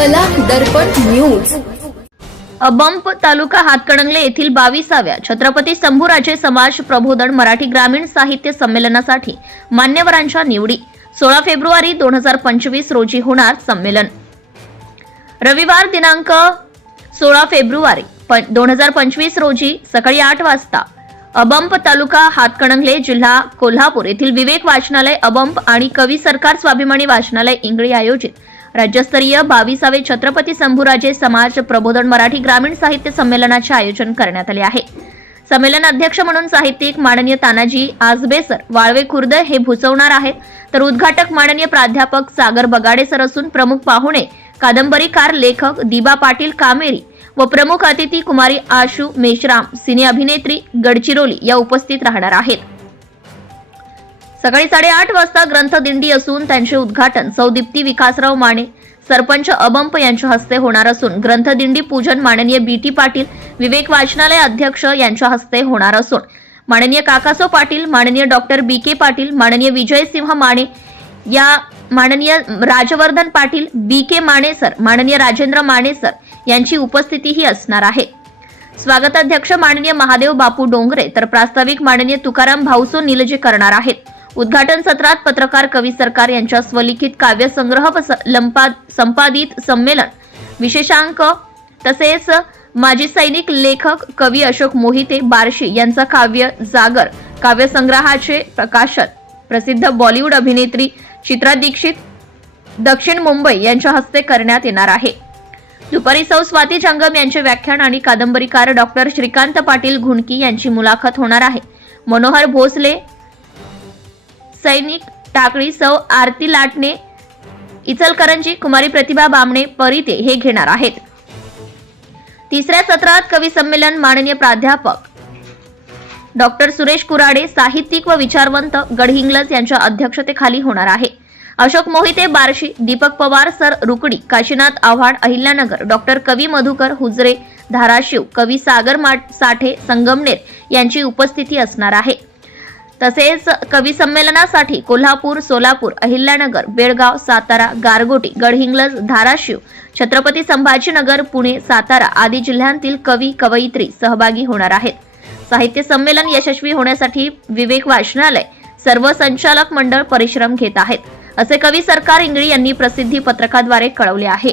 कला दर्पण न्यूज. अबंप तालुका हातकणंगले येथील बावीसाव्या छत्रपती संभूराजे समाज प्रबोधन मराठी ग्रामीण साहित्य संमेलनासाठी मान्यवरांच्या निवडी. सोळा फेब्रुवारी दोन हजार पंचवीस रोजी होणार संमेलन. रविवार दिनांक सोळा फेब्रुवारी दोन हजार पंचवीस रोजी सकाळी आठ वाजता. अबंप तालुका हातकणंगले जिल्हा कोल्हापूर येथील विवेक वाचनालय अबंप आणि कवी सरकार स्वाभिमानी वाचनालय इंगळी आयोजित. राज्यस्तरीय बावीसावे छत्रपती संभूराजे समाज प्रबोधन मराठी ग्रामीण साहित्य संमेलनाचे आयोजन करण्यात आले आहे. संमेलन अध्यक्ष म्हणून साहित्यिक माननीय तानाजी आजबेसर वाळवे खुर्द हे भुसवणार आहेत. तर उद्घाटक माननीय प्राध्यापक सागर बगाडे सर असून प्रमुख पाहुणे कादंबरीकार लेखक दिबा पाटील कामेरी व प्रमुख अतिथी कुमारी आशू मेश्राम सिने अभिनेत्री गडचिरोली या उपस्थित राहणार आहेत. सकाळी साडेआठ वाजता ग्रंथदिंडी असून त्यांचे उद्घाटन सौदीप्ती विकासराव माने सरपंच अबंप यांच्या हस्ते होणार असून ग्रंथदिंडी पूजन माननीय बी टी पाटील विवेक वाचनालय अध्यक्ष यांच्या हस्ते होणार असून माननीय काकासो पाटील माननीय डॉक्टर बी के पाटील माननीय विजयसिंह माने या माननीय Rajvardhan Patil B K Mane sir माननीय राजेंद्र माने सर यांची उपस्थितीही असणार आहे. स्वागताध्यक्ष माननीय महादेव बापू डोंगरे तर प्रास्ताविक माननीय तुकाराम भाऊसो निलजे करणार आहेत. उद्घाटन सत्रात पत्रकार कवी सरकार यांच्या स्वलिखित काव्यसंग्रह व स- लंपा- संपादित संमेलन. विशेषांक तसेच माजी सैनिक लेखक कवी अशोक मोहिते बार्शी यांचा काव्य जागर काव्यसंग्रहाचे प्रकाशन. प्रसिद्ध बॉलिवूड अभिनेत्री चित्रा दीक्षित दक्षिण मुंबई यांच्या हस्ते करण्यात येणार आहे. दुपारी सौ स्वाती जंगम यांचे व्याख्यान आणि कादंबरीकार डॉक्टर श्रीकांत पाटील घुणकी यांची मुलाखत होणार आहे. मनोहर भोसले सैनिक टाकळी सौ आरती लाटणे इचलकरंजी कुमारी प्रतिभा बामणे परिते हे घेणार आहेत. तिसऱ्या सत्रात कवी संमेलन माननीय प्राध्यापक. डॉक्टर सुरेश कुराडे साहित्यिक व विचारवंत गडहिंग्लज यांच्या अध्यक्षतेखाली होणार आहे. अशोक मोहिते बार्शी दीपक पवार सर रुकडी काशीनाथ आव्हाड अहिल्यानगर डॉक्टर कवी मधुकर हुजरे धाराशिव कवी सागर साठे संगमनेर यांची उपस्थिती असणार आहे. तसेच कवी संमेलनासाठी कोल्हापूर सोलापूर अहिल्यानगर बेळगाव सातारा गारगोटी गडहिंग्लज धाराशिव छत्रपती संभाजीनगर पुणे सातारा आदी जिल्ह्यांतील कवी कवयित्री सहभागी होणार आहेत. साहित्य संमेलन यशस्वी होण्यासाठी विवेक वाचनालय सर्व संचालक मंडळ परिश्रम घेत आहेत. असे कवी सरकार इंगळी यांनी प्रसिद्धी पत्रकाद्वारे कळवले आहे.